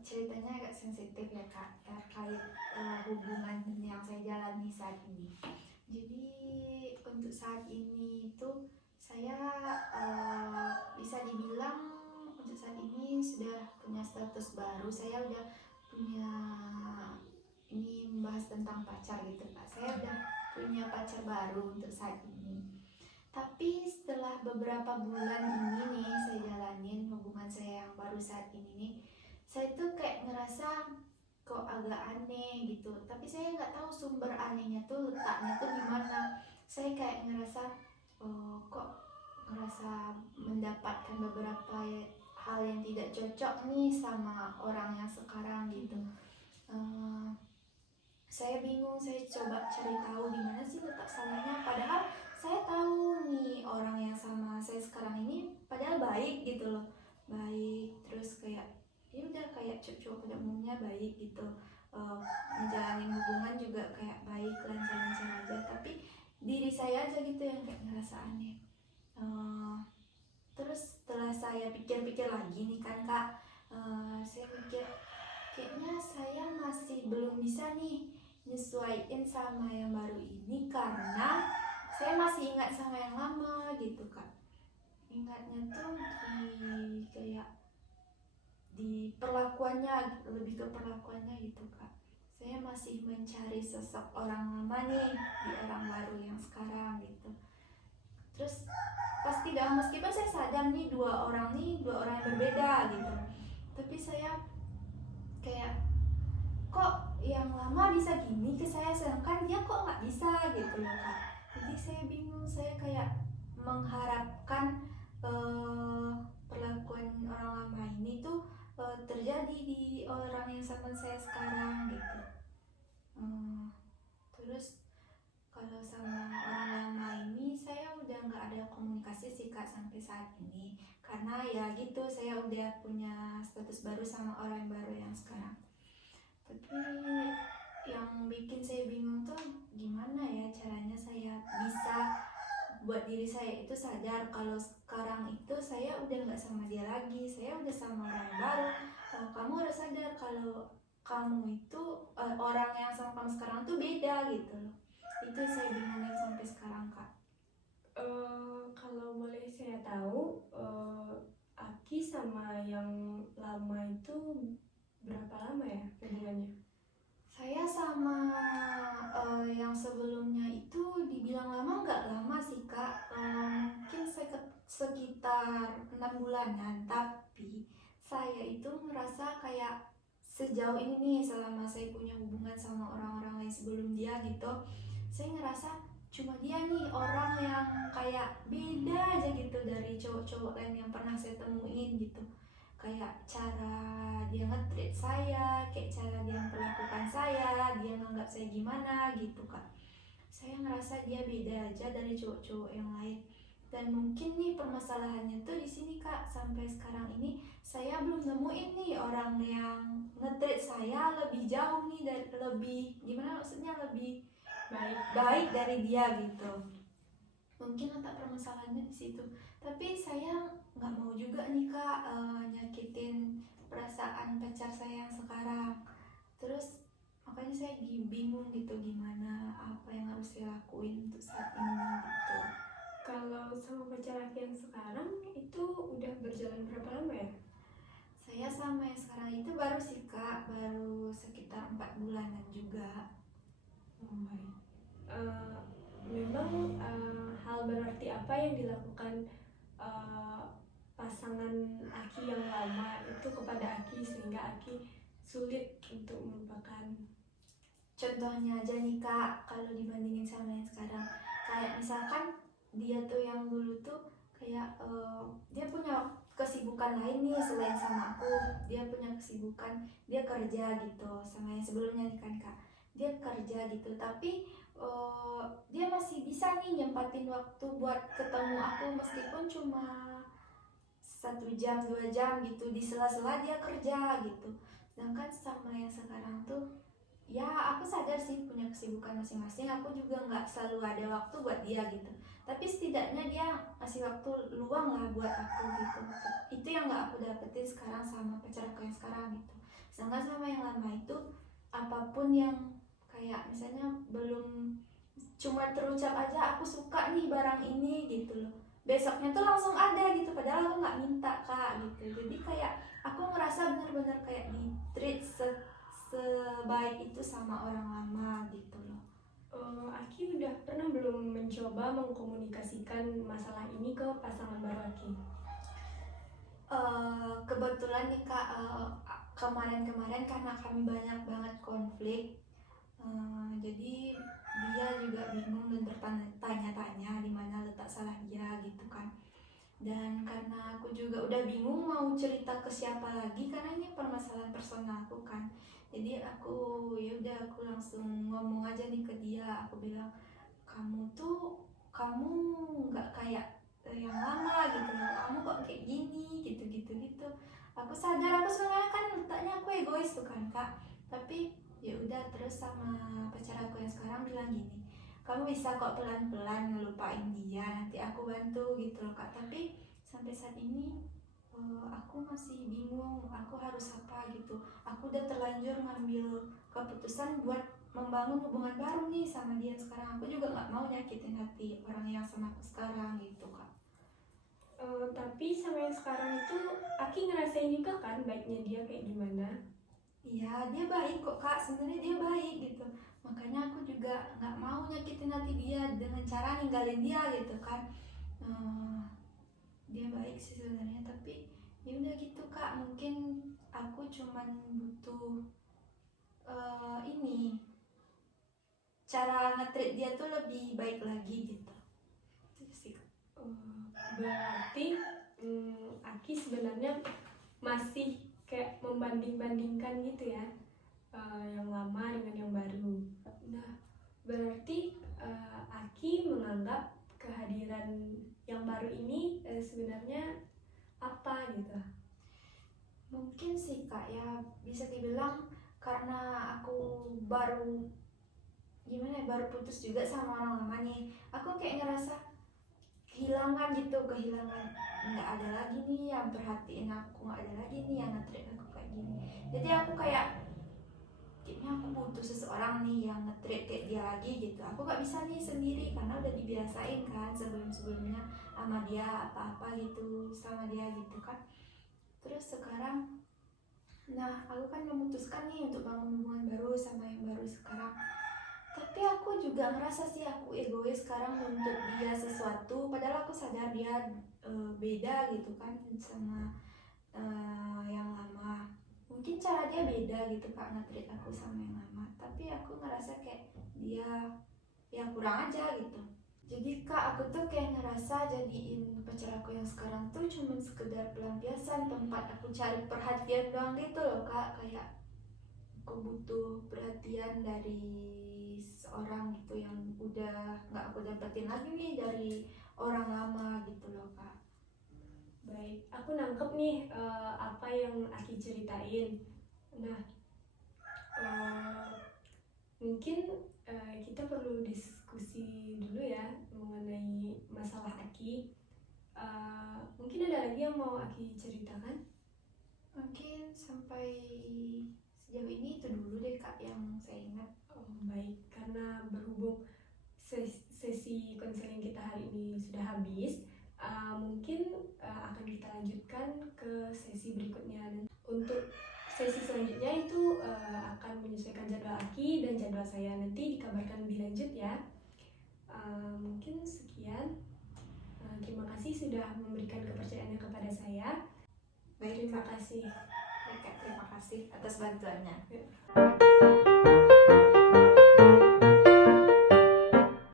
ceritanya agak sensitif ya Kak, terkait hubungan yang saya jalani saat ini. Jadi untuk saat ini itu saya bisa dibilang untuk saat ini sudah punya status baru. Saya udah punya, ini membahas tentang pacar gitu Kak. Saya udah punya pacar baru untuk saat ini. Tapi setelah beberapa bulan ini nih saya jalanin hubungan saya yang baru saat ini nih, saya tuh kayak ngerasa kok agak aneh gitu. Tapi saya nggak tahu sumber anehnya tuh letaknya tuh di mana. Saya kayak ngerasa kok ngerasa mendapatkan beberapa hal yang tidak cocok nih sama orang yang sekarang gitu. Saya bingung, saya coba cari tahu di mana sih letak salahnya. Padahal saya tahu nih orang yang sama saya sekarang ini padahal baik gitu loh, baik, terus kayak ya udah kayak cowok pada umumnya baik gitu, menjalani hubungan juga kayak baik, lancar-lancar aja. Tapi diri saya aja gitu yang kayak ngerasa aneh. Terus setelah saya pikir-pikir lagi nih kan Kak, saya mikir kayaknya saya masih belum bisa nih nyesuaiin sama yang baru ini karena saya masih ingat sama yang lama gitu Kak. Ingatnya tuh kayak di perlakuannya, lebih ke perlakuannya gitu Kak. Saya masih mencari sosok orang lama nih di orang baru yang sekarang gitu. Terus pasti dah, meskipun saya sadar nih dua orang yang berbeda gitu, tapi saya kayak kok yang lama bisa gini ke saya sedangkan dia kok nggak bisa gitu loh Kak. Jadi saya bingung, saya kayak mengharapkan perlakuan orang lama ini tuh terjadi di orang yang sama saya sekarang gitu. Terus kalau sama orang lama ini saya udah nggak ada komunikasi sih Kak sampai saat ini, karena ya gitu, saya udah punya status baru sama orang baru yang sekarang. Tapi yang bikin saya bingung tuh gimana ya caranya saya bisa buat diri saya itu sadar kalau sekarang itu saya udah nggak sama dia lagi, saya udah sama orang baru. Kamu harus sadar kalau kamu itu orang yang sama kamu sekarang tuh beda gitu loh. Itu saya bingungin sampai sekarang Kak. Kalau boleh saya tahu, Aki sama yang lama itu berapa lama ya hubungannya? Saya sama yang sebelumnya itu dibilang lama nggak lama sih Kak, mungkin sekitar 6 bulanan. Tapi saya itu merasa kayak sejauh ini nih selama saya punya hubungan sama orang-orang lain sebelum dia gitu, saya ngerasa cuma dia nih orang yang kayak beda aja gitu dari cowok-cowok lain yang pernah saya temuin gitu. Kayak cara dia nge-treat saya, kayak cara dia memperlakukan saya, dia nganggap saya gimana gitu Kak. Saya ngerasa dia beda aja dari cowok-cowok yang lain. Dan mungkin nih permasalahannya tuh di sini Kak, sampai sekarang ini saya belum nemuin nih orang yang nge-treat saya lebih jauh nih, dari lebih gimana, maksudnya lebih baik dari dia gitu. Mungkin letak permasalahannya di situ. Tapi saya nggak mau juga nih Kak nyakitin perasaan pacar saya yang sekarang. Terus makanya saya bingung gitu gimana, apa yang harus saya lakuin untuk saat ini gitu. Kalau sama pacar Aki yang sekarang itu udah berjalan berapa lama ya? Saya sama yang sekarang itu baru sih Kak, baru sekitar 4 bulanan juga. Baik. Memang hal berarti apa yang dilakukan pasangan Aki yang lama itu kepada Aki sehingga Aki sulit untuk melupakan? Contohnya aja nih Kak, kalau dibandingin sama yang sekarang, kayak misalkan dia tuh yang dulu tuh kayak dia punya kesibukan lain nih selain sama aku. Dia punya kesibukan, dia kerja gitu, sama yang sebelumnya nih kan Kak, dia kerja gitu, tapi dia masih bisa nih nyempatin waktu buat ketemu aku meskipun cuma 1 jam 2 jam gitu, di sela-sela dia kerja gitu. Sedangkan sama yang sekarang tuh ya aku sadar sih punya kesibukan masing-masing, aku juga nggak selalu ada waktu buat dia gitu, tapi setidaknya dia kasih waktu luang lah buat aku gitu. Itu yang nggak aku dapetin sekarang sama pacar aku yang sekarang gitu. Sedangkan sama yang lama itu apapun yang kayak misalnya belum cuma terucap aja aku suka nih barang ini gitu loh, besoknya tuh langsung ada gitu padahal aku nggak minta kak gitu. Jadi kayak aku ngerasa bener-bener kayak di treat sebaik itu sama orang lama gitu loh. Aki udah pernah belum mencoba mengkomunikasikan masalah ini ke pasangan baru Aki? Kebetulan nih kak, kemarin-kemarin karena kami banyak banget konflik, jadi dia juga bingung dan bertanya-tanya di mana letak salah dia gitu kan. Dan karena aku juga udah bingung mau cerita ke siapa lagi karena ini permasalahan personal aku kan. Jadi aku ya udah aku langsung ngomong aja nih ke dia. Aku bilang kamu nggak kayak yang lama gitu loh. Kamu kok kayak gini gitu. Aku sadar aku sebenarnya kan letaknya aku egois tuh kan kak. Tapi ya udah terus sama pacar aku yang sekarang bilang gini, kamu bisa kok pelan-pelan ngelupain dia, nanti aku bantu gitu loh kak. Tapi sampai saat ini aku masih bingung aku harus apa gitu. Aku udah terlanjur ngambil keputusan buat membangun hubungan baru nih sama dia sekarang. Aku juga nggak mau nyakitin hati orang yang sama aku sekarang gitu kak. Tapi sama yang sekarang itu Aki ngerasain juga kan baiknya dia kayak gimana? Iya dia baik kok kak, sebenarnya dia baik gitu. Makanya aku juga nggak mau nyakitin hati dia dengan cara ninggalin dia gitu kan. Dia baik sih sebenarnya, tapi ya udah gitu kak, mungkin aku cuman butuh ini cara nge-treat dia tuh lebih baik lagi gitu. Itu sih kak. Berarti Aki sebenarnya masih kayak membanding-bandingkan gitu ya, yang lama dengan yang baru. Nah, berarti Aki menganggap kehadiran yang baru ini sebenarnya apa gitu? Mungkin sih kak ya bisa dibilang karena aku baru gimana ya, baru putus juga sama orang lama nih. Aku kayak ngerasa kehilangan gitu, nggak ada lagi nih yang perhatiin aku, nggak ada lagi nih yang nge-treat aku kayak gini. Jadi aku kayak kayaknya aku butuh seseorang nih yang nge-treat kayak dia lagi gitu. Aku gak bisa nih sendiri karena udah dibiasain kan sebelum-sebelumnya sama dia apa-apa gitu sama dia gitu kan. Terus sekarang nah aku kan memutuskan nih untuk bangun hubungan baru sama yang baru sekarang. Tapi aku juga ngerasa sih aku egois sekarang untuk dia sesuatu padahal aku sadar dia beda gitu kan sama yang lama. Mungkin cara dia beda gitu kak nge-treat aku sama yang lama, tapi aku ngerasa kayak dia yang kurang aja gitu. Jadi kak aku tuh kayak ngerasa jadiin pacar aku yang sekarang tuh cuma sekedar pelampiasan tempat aku cari perhatian doang gitu loh kak. Kayak aku butuh perhatian dari seorang gitu yang udah nggak aku dapetin lagi nih dari orang lama gitu loh kak. Baik, aku nangkep nih apa yang Aki ceritain. Nah, mungkin kita perlu diskusi dulu ya mengenai masalah Aki. Mungkin ada lagi yang mau Aki ceritakan? Mungkin sampai sejauh ini itu dulu deh kak yang saya ingat. Baik, karena berhubung sesi konseling kita hari ini sudah habis, mungkin akan kita lanjutkan ke sesi berikutnya. Untuk sesi selanjutnya itu akan menyesuaikan jadwal Aki dan jadwal saya. Nanti dikabarkan lebih lanjut ya. Mungkin sekian. Terima kasih sudah memberikan kepercayaannya kepada saya. Baik, Terima kasih. Baik, Kak, terima kasih atas bantuannya.